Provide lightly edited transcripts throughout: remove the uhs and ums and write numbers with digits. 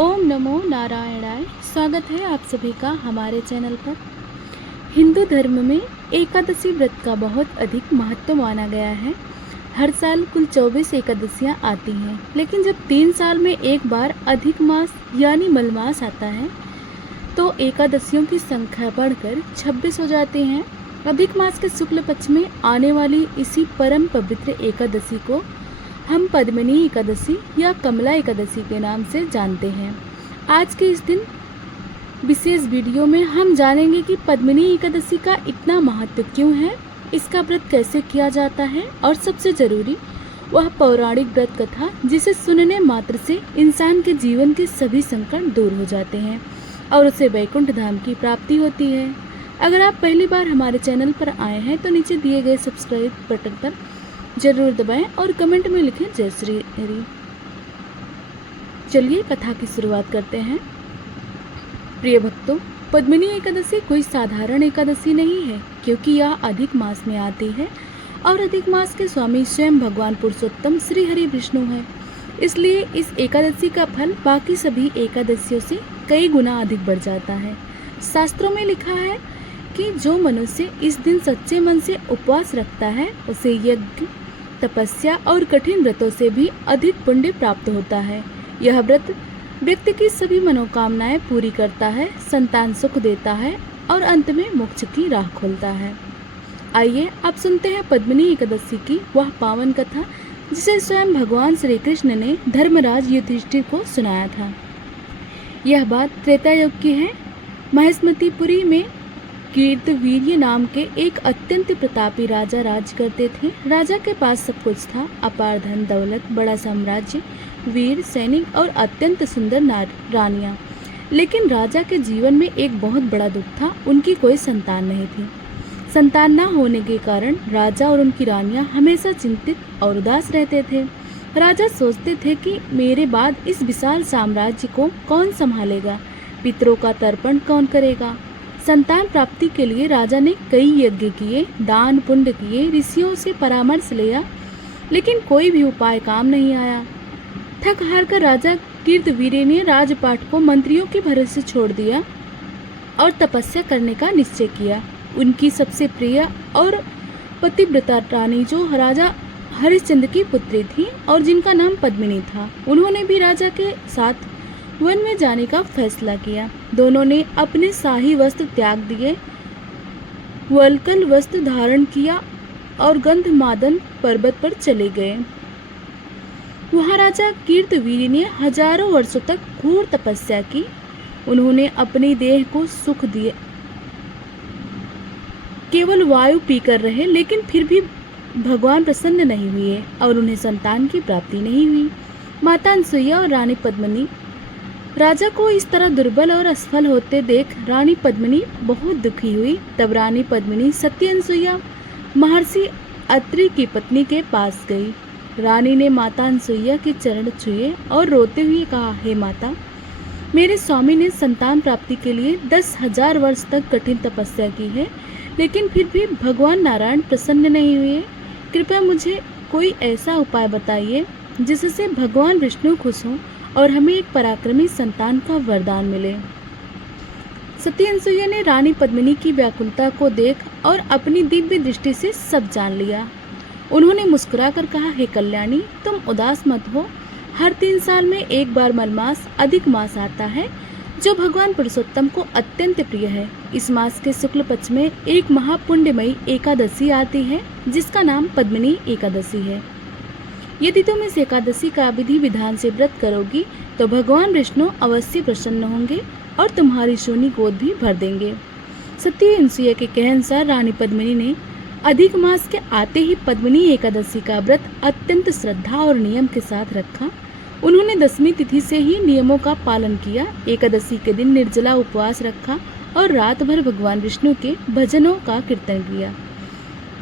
ओम नमो नारायणाय। स्वागत है आप सभी का हमारे चैनल पर। हिंदू धर्म में एकादशी व्रत का बहुत अधिक महत्व माना गया है। हर साल कुल 24 एकादशियां आती हैं, लेकिन जब 3 साल में एक बार अधिक मास यानी मलमास आता है तो एकादशियों की संख्या बढ़कर 26 हो जाती हैं। अधिक मास के शुक्ल पक्ष में आने वाली इसी परम पवित्र एकादशी को हम पद्मिनी एकादशी या कमला एकादशी के नाम से जानते हैं। आज के इस दिन विशेष वीडियो में हम जानेंगे कि पद्मिनी एकादशी का इतना महत्व क्यों है, इसका व्रत कैसे किया जाता है और सबसे जरूरी वह पौराणिक व्रत कथा जिसे सुनने मात्र से इंसान के जीवन के सभी संकट दूर हो जाते हैं और उसे वैकुंठ धाम की प्राप्ति होती है। अगर आप पहली बार हमारे चैनल पर आए हैं तो नीचे दिए गए सब्सक्राइब बटन पर जरूर दबाएं और कमेंट में लिखें जय श्री हरि। चलिए कथा की शुरुआत करते हैं। प्रिय भक्तों, पद्मिनी एकादशी कोई साधारण एकादशी नहीं है, क्योंकि यह अधिक मास में आती है और अधिक मास के स्वामी स्वयं भगवान पुरुषोत्तम श्री हरि विष्णु हैं। इसलिए इस एकादशी का फल बाकी सभी एकादशियों से कई गुना अधिक बढ़ जाता है। शास्त्रों में लिखा है कि जो मनुष्य इस दिन सच्चे मन से उपवास रखता है उसे यज्ञ, तपस्या और कठिन व्रतों से भी अधिक पुण्य प्राप्त होता है। यह व्रत व्यक्ति की सभी मनोकामनाएं पूरी करता है, संतान सुख देता है और अंत में मोक्ष की राह खोलता है। आइए आप सुनते हैं पद्मिनी एकादशी की वह पावन कथा जिसे स्वयं भगवान श्री कृष्ण ने धर्मराज युधिष्ठिर को सुनाया था। यह बात त्रेता युग की है। महेशमतीपुरी में कीर्तवीर्य नाम के एक अत्यंत प्रतापी राजा राज करते थे। राजा के पास सब कुछ था, अपार धन दौलत, बड़ा साम्राज्य, वीर सैनिक और अत्यंत सुंदर रानियां। लेकिन राजा के जीवन में एक बहुत बड़ा दुख था, उनकी कोई संतान नहीं थी। संतान न होने के कारण राजा और उनकी रानियां हमेशा चिंतित और उदास रहते थे। राजा सोचते थे कि मेरे बाद इस विशाल साम्राज्य को कौन संभालेगा, पितरों का तर्पण कौन करेगा। संतान प्राप्ति के लिए राजा ने कई यज्ञ किए, दान पुण्य किए, ऋषियों से परामर्श लिया, लेकिन कोई भी उपाय काम नहीं आया। थक हार कर राजा कीर्तवीर्य ने राजपाट को मंत्रियों के भरोसे छोड़ दिया और तपस्या करने का निश्चय किया। उनकी सबसे प्रिय और पतिव्रता रानी जो राजा हरिश्चंद्र की पुत्री थी और जिनका नाम पद्मिनी था, उन्होंने भी राजा के साथ वन में जाने का फैसला किया। दोनों ने अपने शाही वस्त्र त्याग दिए, वल्कल वस्त्र धारण किया और गंधमादन पर्वत पर चले गए। वहां राजा कीर्तवीर्य ने हजारों वर्षों तक घोर तपस्या की। उन्होंने अपनी देह को सुख दिए, केवल वायु पीकर रहे, लेकिन फिर भी भगवान प्रसन्न नहीं हुए और उन्हें संतान की प्राप्ति नहीं हुई। माता अनसुईया और रानी पद्मिनी राजा को इस तरह दुर्बल और असफल होते देख रानी पद्मिनी बहुत दुखी हुई। तब रानी पद्मिनी सती अनसुईया महर्षि अत्रि की पत्नी के पास गई। रानी ने माता अनसुईया के चरण छुए और रोते हुए कहा, हे माता, मेरे स्वामी ने संतान प्राप्ति के लिए 10,000 वर्ष तक कठिन तपस्या की है, लेकिन फिर भी भगवान नारायण प्रसन्न नहीं हुए। कृपया मुझे कोई ऐसा उपाय बताइए जिससे भगवान विष्णु खुश हों और हमें एक पराक्रमी संतान का वरदान मिले। सती अनसुईया ने रानी पद्मिनी की व्याकुलता को देख और अपनी दिव्य दृष्टि से सब जान लिया। उन्होंने मुस्कुराकर कहा, हे कल्याणी, तुम उदास मत हो। हर 3 साल में एक बार मलमास अधिक मास आता है, जो भगवान पुरुषोत्तम को अत्यंत प्रिय है। इस मास के शुक्ल पक्ष में एक महापुण्यमयी एकादशी आती है जिसका नाम पद्मिनी एकादशी है। यदि तुम इस एकादशी का विधि विधान से व्रत करोगी तो भगवान विष्णु अवश्य प्रसन्न होंगे और तुम्हारी शूनी गोद भी भर देंगे। सती अनसुईया के कहे अनुसार रानी पद्मिनी ने अधिक मास के आते ही पद्मिनी एकादशी का व्रत अत्यंत श्रद्धा और नियम के साथ रखा। उन्होंने 10वीं तिथि से ही नियमों का पालन किया। एकादशी के दिन निर्जला उपवास रखा और रात भर भगवान विष्णु के भजनों का कीर्तन किया।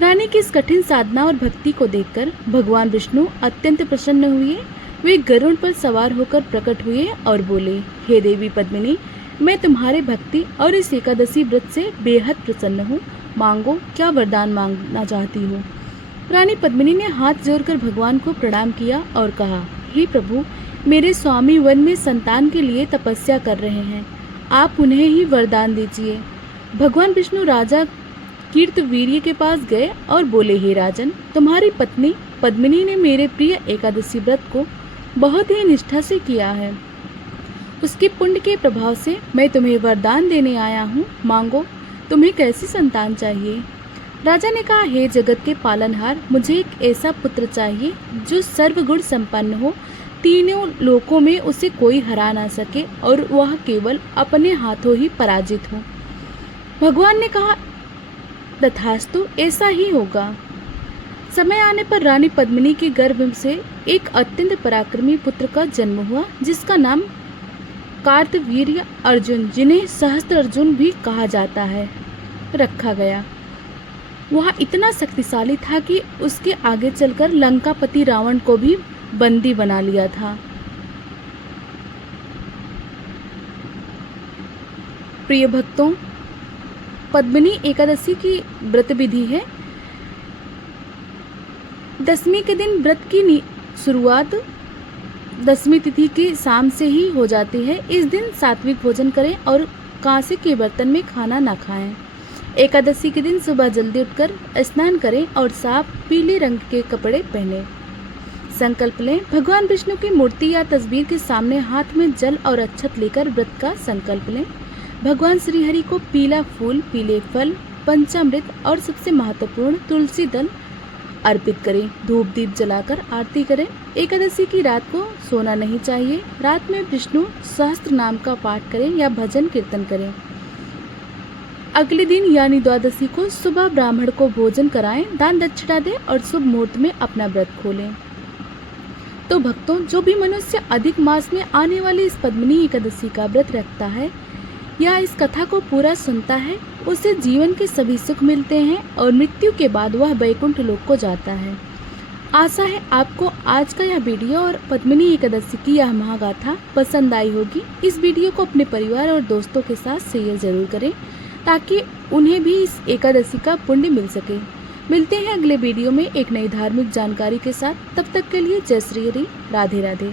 रानी की इस कठिन साधना और भक्ति को देखकर भगवान विष्णु अत्यंत प्रसन्न हुए। वे गरुड़ पर सवार होकर प्रकट हुए और बोले, हे देवी पद्मिनी, मैं तुम्हारे भक्ति और इस एकादशी व्रत से बेहद प्रसन्न हूँ। मांगो, क्या वरदान मांगना चाहती हो। रानी पद्मिनी ने हाथ जोड़कर भगवान को प्रणाम किया और कहा, हे प्रभु, मेरे स्वामी वन में संतान के लिए तपस्या कर रहे हैं, आप उन्हें ही वरदान दीजिए। भगवान विष्णु राजा कीर्तवीर्य के पास गए और बोले, हे राजन, तुम्हारी पत्नी पद्मिनी ने मेरे प्रिय एकादशी व्रत को बहुत ही निष्ठा से किया है। उसके पुण्य के प्रभाव से मैं तुम्हें वरदान देने आया हूँ, मांगो, तुम्हें कैसी संतान चाहिए। राजा ने कहा, हे जगत के पालनहार, मुझे एक ऐसा पुत्र चाहिए जो सर्वगुण संपन्न हो, तीनों लोकों में उसे कोई हरा ना सके और वह केवल अपने हाथों ही पराजित हो। भगवान ने कहा, तथास्तु, ऐसा ही होगा। समय आने पर रानी पद्मिनी के गर्भ से एक अत्यंत पराक्रमी पुत्र का जन्म हुआ, जिसका नाम कार्तवीर्य अर्जुन, जिन्हें सहस्त्र अर्जुन भी कहा जाता है, रखा गया। वह इतना शक्तिशाली था कि उसके आगे चलकर लंकापति रावण को भी बंदी बना लिया था। प्रिय भक्तों, पद्मिनी एकादशी की व्रत विधि है। दशमी के दिन व्रत की शुरुआत दशमी तिथि की शाम से ही हो जाती है। इस दिन सात्विक भोजन करें और कांसे के बर्तन में खाना ना खाएं। एकादशी के दिन सुबह जल्दी उठकर स्नान करें और साफ पीले रंग के कपड़े पहनें। संकल्प लें, भगवान विष्णु की मूर्ति या तस्वीर के सामने हाथ में जल और अक्षत लेकर व्रत का संकल्प लें। भगवान श्री हरि को पीला फूल, पीले फल, पंचामृत और सबसे महत्वपूर्ण तुलसी दल अर्पित करें। धूप दीप जलाकर आरती करें। एकादशी की रात को सोना नहीं चाहिए। रात में विष्णु सहस्त्र नाम का पाठ करें या भजन कीर्तन करें। अगले दिन यानी द्वादशी को सुबह ब्राह्मण को भोजन कराएं, दान दक्षिणा दें और शुभ मुहूर्त में अपना व्रत खोलें। तो भक्तों, जो भी मनुष्य अधिक मास में आने वाली इस पद्मिनी एकादशी का व्रत रखता है या इस कथा को पूरा सुनता है, उसे जीवन के सभी सुख मिलते हैं और मृत्यु के बाद वह वैकुंठ लोक को जाता है। आशा है आपको आज का यह वीडियो और पद्मिनी एकादशी की यह महागाथा पसंद आई होगी। इस वीडियो को अपने परिवार और दोस्तों के साथ शेयर जरूर करें ताकि उन्हें भी इस एकादशी का पुण्य मिल सके। मिलते हैं अगले वीडियो में एक नई धार्मिक जानकारी के साथ। तब तक के लिए जय श्री हरि, राधे राधे।